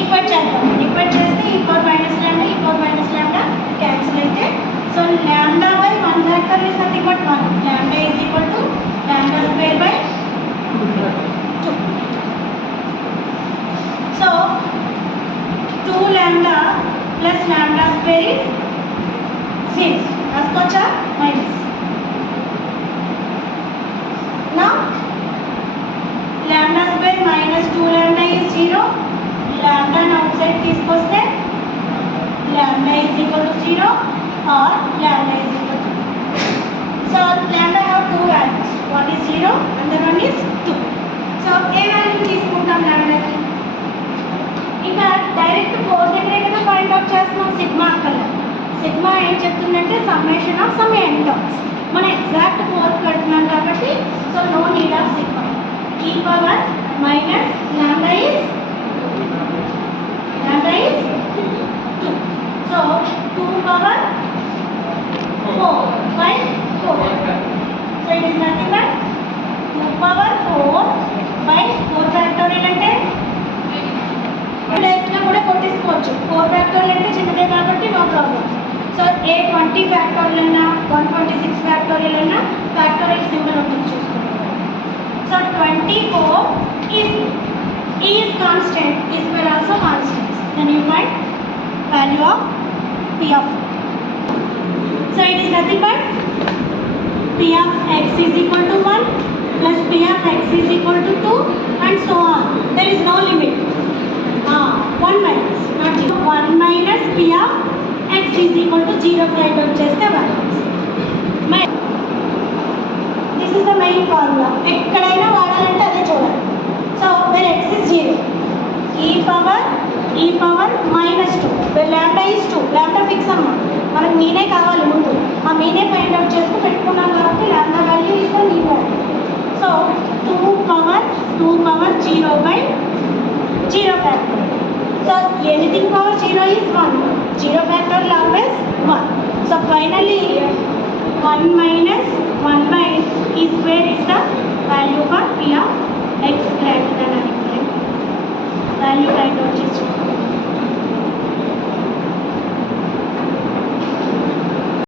ఈక్వేట్ చేద్దాం. ఈక్వేట్ చేస్తే e power minus lambda cancel అయితే so lambda by 1 factor is nothing but 1. Lambda is equal to lambda square by 2. So 2 lambda plus lambda square is 6. రాసుకోవచ్చా? Minus. Now lambda square minus 2 lambda is 0. Lambda outside తీసుకొస్తే lambda is equal to 0 or lambda is equal to 2. So lambda have two values. One is 0 and the one is 2. So ఏ value తీసుకుంటాం lambda కి? ఇక direct four దగ్గరే కదా point out చేస్తున్నాం, sigma అక్కడ. Sigma ఏం చెప్తుందంటే summation of sum n terms. మనం ఎగ్జాక్ట్ 4 కడుతున్నాం కాబట్టి so no need of sigma. e power minus lambda is 2. So 2 power 4 by 4. So it is nothing but 2 power 4 by 4 factorial అంటే డైరెక్ట్గా కూడా కొట్టేసుకోవచ్చు. 4 ఫ్యాక్టోరియల్ అంటే చిన్నదే కాబట్టి నో ప్రాబ్లం. సో ఏ 20 ఫ్యాక్టోరియల్ అయినా 126 ఫ్యాక్టోరియల్ అయినా ఫ్యాక్టోరియల్ సింబల్ ఉంటుంది చూసుకుంటాం. సో 24 is constant, is were also constants. Then you find value of p of. So it is nothing but p of x is equal to 1 plus p of x is equal to 2 and so on. There is no limit. 1 minus, not 0. 1 minus p of x is equal to 0 find out చేస్తే values. This is the main formula. ఎక్కడైనా వాడాలంటే అదే చూడాలి. So where x is 0, e power minus 2, where lambda is 2. lambda fix అన్నమాట. మనకు మీనే కావాలి ముందు. ఆ మీనే ఫైండ్ అవుట్ చేసుకు పెట్టుకున్నాం కాబట్టి lambda value is the mean value. So 2 power 0 by 0 factor. So anything power 0 is 1. 0 factor always 1. So finally 1 minus 1 by e square is the value for p of